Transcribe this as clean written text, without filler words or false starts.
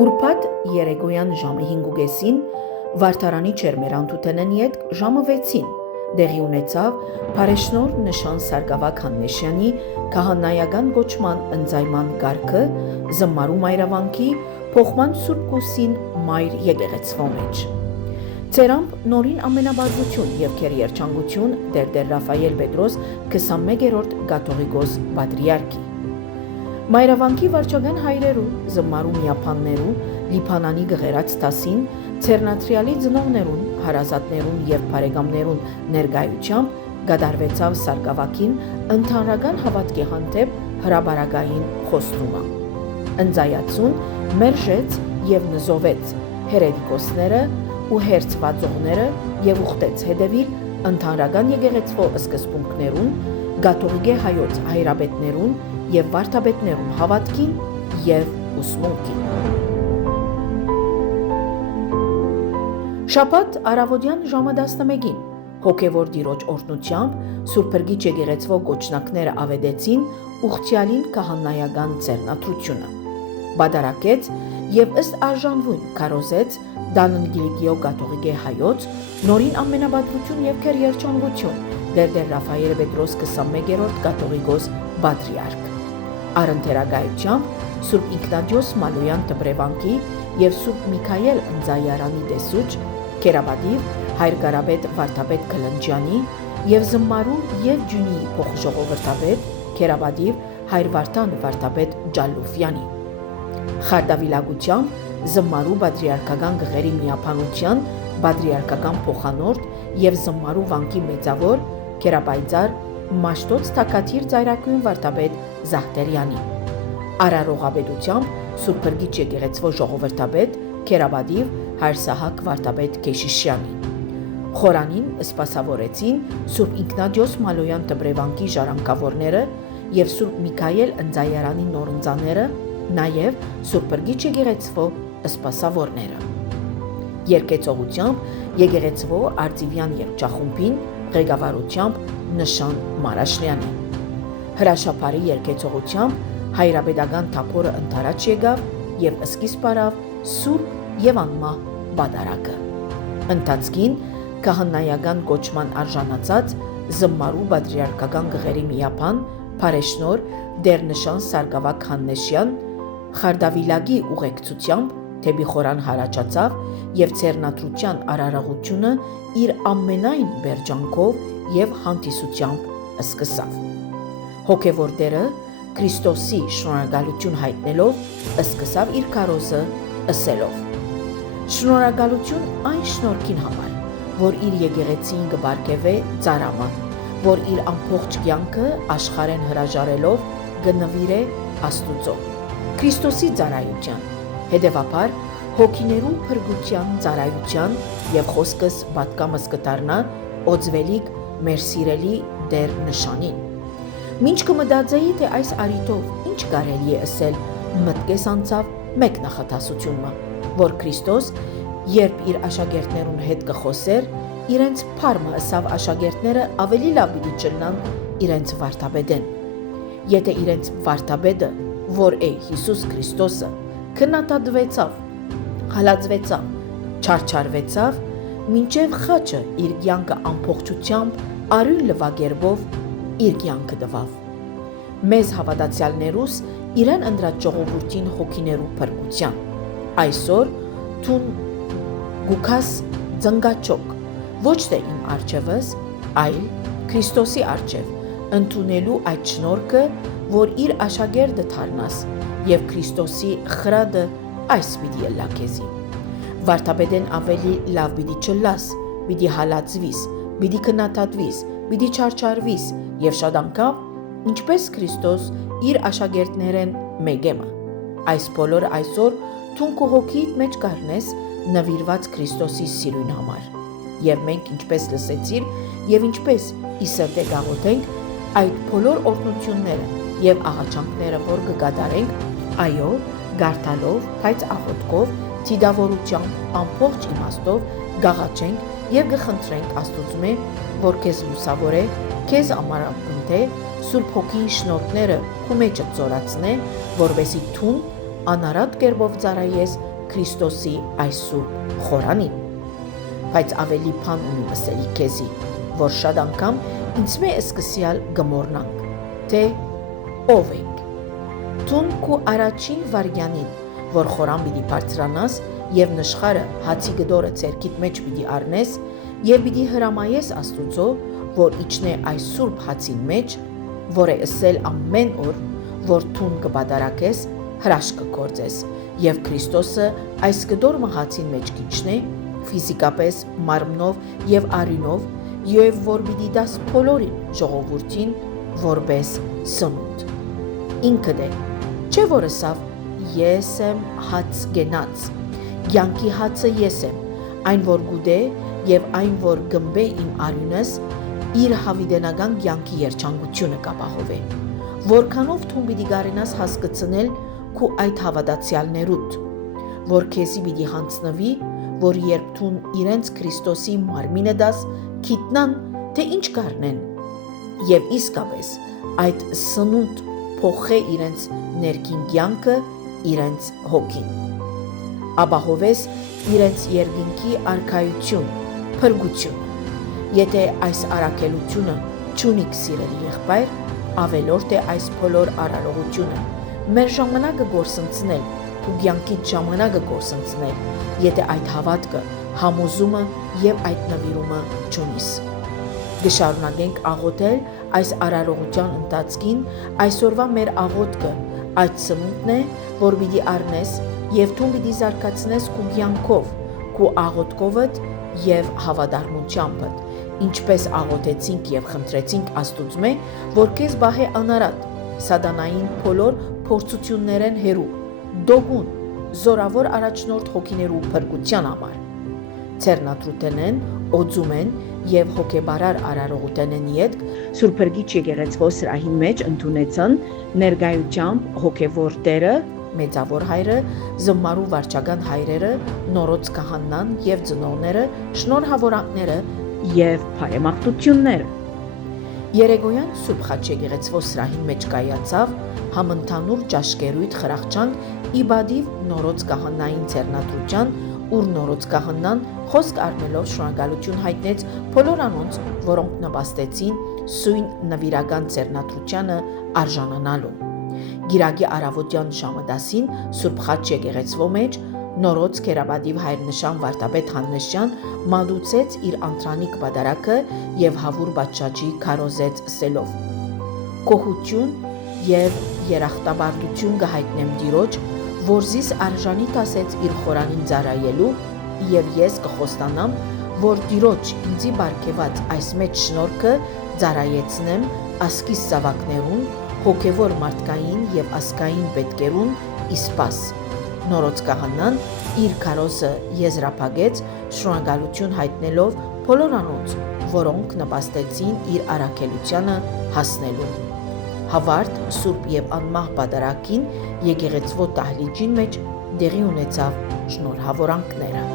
Ուրբաթ երեկոյան ժամը 5:30 վարդարանի Չերմերանթութենեն յետ ժամը 6-ին դեղի ունեցավ Փարեշնոր նշան Սարգսակ Հաննեշյանի քահանայական գոչման ընձայման կարգը զմարու մայրավանքի փոխման Սուրբ Կուսին մայր եկեղեցվո մեջ։ Ցերամբ նորին ամենաբարձություն եւ քեր երջանկություն Տեր Ռաֆայել Պետրոս 21-րդ կաթողիկոս պատրիարքի։ Մայրավանքի վարչական հայրերու, զմարու միապաններու, լիփանանի գղերած տասին, ցերնատրիալի ծնողներուն, հարազատներուն եւ բարեկամներուն ներկայությամբ գդարվեցավ Սարգսակին ընդհանրական հավատքի հանդեպ հրաբարակային խոստումը։ Ընձայացուն մերժեց եւ նզովեց հերետիկոսները ու հերցվածողները եւ ուխտեց հետևիլ ընդհանրական եկեղեցվո սկզբունքներուն, կաթողիկե հայոց հայրապետներուն եւ վարդապետներուն հավատքին եւ ուսմունքին։ Շաբաթ առավոտյան ժամը 11-ին հոգևոր դիրոջ օրհնությամբ Սուրբ Փրկիչ եկեղեցվո գոչնակները ավետեցին ուխտյալին քահանայական ծերնադրությունը։ Բադարակեց եւ ըստ արժանվուն կարոզեց Դանն Գիլիգիո կաթողիկե հայոց նորին ամենաբադրություն եւ քեր երջանկություն Տեր Ռաֆայել Պետրոս 21-րդ կաթողիկոս պատրիարք։ Առընթերագայությամբ Սուրբ Ինքնադիոս Մալոյան Տբրևանքի եւ Սուրբ Միքայել Ընձայարանի տեսուչ Քերաբադիվ հայր Կարապետ Վարդապետ Քլնջյանի եւ զմարու եւ ջունի փոխժողովրդապետ Քերաբադիվ հայր Վարդան Վարդապետ Ջալուֆյանի։ Խարդավիլագությամբ զմարու պատրիարքական գղերի միապանության պատրիարքական փոխանորդ եւ զմարու վանքի մեծավոր Քերապայծար Մաշտոց Թակաթիր Ծայրակույն Վարդապետ Զահտերյանի։ Արարողապետությամբ Սուրբ Փրկիչ եկեղեցվո ժողովրդապետ Քերաբադիվ հայր Սահակ Վարդապետ Քեշիշյանի։ Խորանին սպասավորեցին Սուրբ Ինքնադիոս Մալոյան Տբրևանքի ժառանգավորները եւ Սուրբ Միքայել Ընձայարանի նորընծաները, նաեւ Սուրբ Փրկիչ եկեղեցվո սպասավորները։ Երկեցողությամբ եկեղեցվո արտիվյան երգչախումբին ղեկավարությամբ Նշան Մարաշնյանի։ Հրաշափարի երկեցողությամբ հայրապետական թափորը ընթരാճ եկավ եւ սկիզբ առավ Սուրբ եւ անմահ բադարակը։ Ընթացքին քահանայական գոչման արժանացած զմարու պատրիարքական գղերի միապան Փարեշնոր Տեր Նշան Սարգսակ Հաննեշյան Խարդավիլագի ուղեկցությամբ թեպի խորան հարաճացավ եւ ցերնադրության արարողությունը իր ամենայն բերջանքով եւ հանդիսությամբ սկսավ։ Հոգևոր Տերը Քրիստոսի շնորհակալություն հայտնելով սկսավ իր քարոզը ըսելով. Շնորհակալություն այն շնորհքին համար, որ իր եկեղեցին կբարգեւե ծարաման, որ իր ամբողջ կյանքը աշխարհեն հրաժարելով կնվիրե Աստուծո Քրիստոսի ծառայության, հետևաբար հոգիներու փրկության ծառայության եւ խոսքս պատկամս կդառնա օծվելիք մեր սիրելի Տեր Նշանին։ Մինչ կմտածեի, թե այս արիտով ինչ կարելի է ասել, մտքես անցավ մեկ նախատասությունը, որ Քրիստոս, երբ իր աշակերտներուն հետ կխոսեր, իրենց փառմը ըսավ աշակերտները ավելի լավ պիտի ճնան իրենց վարդապետեն։ Եթե իրենց վարդապետը, որ է Հիսուս Քրիստոսը, քննադատվեցավ, հալածվեցավ, չարչարվեցավ, մինչև խաչը իր կյանքը ամբողջությամբ արյուն լվագերբով իր կյանքը տվավ։ Մեզ հավատացյալներուս իրեն ընդրած ժողովրդին հոգիներու փրկության։ Այսօր թուն գուքաս ծնգաճոկ, ոչ թե իմ արջևս, այլ Քրիստոսի արջև, ընդունելու այդ շնորհքը, որ իր աշակերտը դառնաս եւ Քրիստոսի խրադը այս պիտի ելլա քեզի։ Վարդապետեն ավելի լավ պիտի չլաս, պիտի հալածվիս, պիտի քննադատվիս, պիտի չարչարվիս եւ շատ անգամ ինչպես Քրիստոս իր աշակերտներեն մեգեմը։ Այս բոլորը այսօր թուն քո հոգիիդ մեջ կառնես նվիրված Քրիստոսի սիրուն համար։ Եվ մենք ինչպես լսեցիր եւ ինչպես ի սրտե գաղութենք այդ բոլոր օրհնությունները եւ աղաչանքները, որ կկատարենք, այո, գարտալով, բայց աղոթքով, դիդավորությամբ, ամբողջ իմաստով գաղաչենք եւ կխնդրենք Աստուծո, որ քեզ լուսավորե, քեզ ամառապնդե, Սուրբ Հոգին շնորհները քո մեջը ծորացնե, որովհետեւ թուն անարատ կերպով ծառայես Քրիստոսի այս սուրբ խորանին։ Բայց ավելի բան ունի ասելի քեզի, որ շատ անգամ ինձ մե սկսյալ գմորնանք, թե ով ենք։ Տուն քու առաջին վարյանին, որ խորան պիտի բարձրանաս եւ նշխարը հացի գդորը ցերքիդ մեջ պիտի առնես եւ պիտի հրամայես Աստուծո, որ իջնե այս սուրբ հացին մեջ, որ է ըսել ամեն օր, որ տուն կբադարակես, հրաշք կգործես եւ Քրիստոսը այս գդոր մահացին մեջ կիջնե ֆիզիկապես մարմնով եւ արյունով եւ որ պիտի դաս բոլորին ժողովրդին որպես սնունդ։ Ինքը դե չէ որ ասավ ես եմ հաց գենաց, կյանքի հացը ես եմ, այն որ գուդե եւ այն որ գմբե իմ արյունս իր հավիտենական կյանքի երջանկությունը կապահովե, որքանով թուն պիտի գարենաս հասկացնել քու այդ հավատացյալներուդ, որ քեզի պիտի հանցնվի, որ երբ թուն իրենց Քրիստոսի մարմինը դաս գիտնան, թե ինչ կառնեն, եւ իսկապես այդ սնունդ փոխե իրենց ներքին կյանքը, իրենց հոգին։ Ապահովես իրենց երկինքի արքայություն, փրկություն։ Եթե այս առաքելությունը չունիք սիրելի եղբայր, ավելորդ է այս բոլոր արարողությունը մեր ժամանակը գործընծնել ու կյանքիդ ժամանակը գործընծնել, եթե այդ հավատքը, համոզումը եւ այդ նվիրումը չունիս։ Կշարունակենք աղոթել այս արարողության ընթացքին, այսօրվա մեր աղոթքը այդ սնունդն է, որ պիտի առնես եւ դու պիտի զարգացնես քու կյանքով, քու աղոթքովդ եւ հավատարմությամբ, ինչպես աղոթեցինք եւ խնդրեցինք Աստուծմե, որ քեզ բահե անարատ սատանային բոլոր փորձություններեն հերու, դոգուն, զորավոր առաջնորդ հոգիներու փրկության համար։ Ցերնատրութենեն, օձումեն եւ հոգեբարար արարողութենեն յետք Սուրբ Հրգիչ եկեղեցվո սրահին մեջ ընդունեցան ներկայությամբ հոգեվոր Տերը, մեծավոր հայրը, զմարու վարչական հայրերը, նորոց քահանան եւ ծնողները, շնորհավորանքները եւ բարեմաղթությունները։ Երեգոյան Սուրբ Խաչ եկեղեցվո սրահին մեջ կայացավ համընդհանուր ճաշկերույթ խրախճանք իբադիվ նորոց քահանային ցերնատրության, ուր նորոց քահանան խոսք առնելով շնորհակալություն հայտնեց բոլոր անոնց, որոնք նպաստեցին սույն նվիրական ցերնատրությանը արժանանալու։ Գիրագի արավոտյան ժամը 10-ին Սուրբ Խաչ եկեղեցվո մեջ նորոց քերաբադիվ հայրնշան Վարդապետ Հաննեսյան մատուցեց իր անտրանիկ պատարակը եւ հավուր բաճաճի քարոզեց սելով. Կողություն եւ երախտաբարդություն կհայտնեմ Տիրոջ, որ զիս արժանի տասեց իր խորանին ծառայելու, եւ ես կխոստանամ, որ Տիրոջ ինձի բարգեված այս մեծ շնորհքը ծառայեցնեմ ասկիս զավակներուն, հոգևոր մարդկային եւ ասկային պետքերուն իսպաս։ Նորոց քահանան իր քարոզը եզրափակեց շնորհակալություն հայտնելով բոլոր անոնց, որոնք նպաստեցին իր առաքելությանը հասնելու։ Հավարդ, սուրբ եւ անմահ պատարակին եկեղեցվո տահլիճին մեջ դեղի ունեցավ շնորհավորանքները։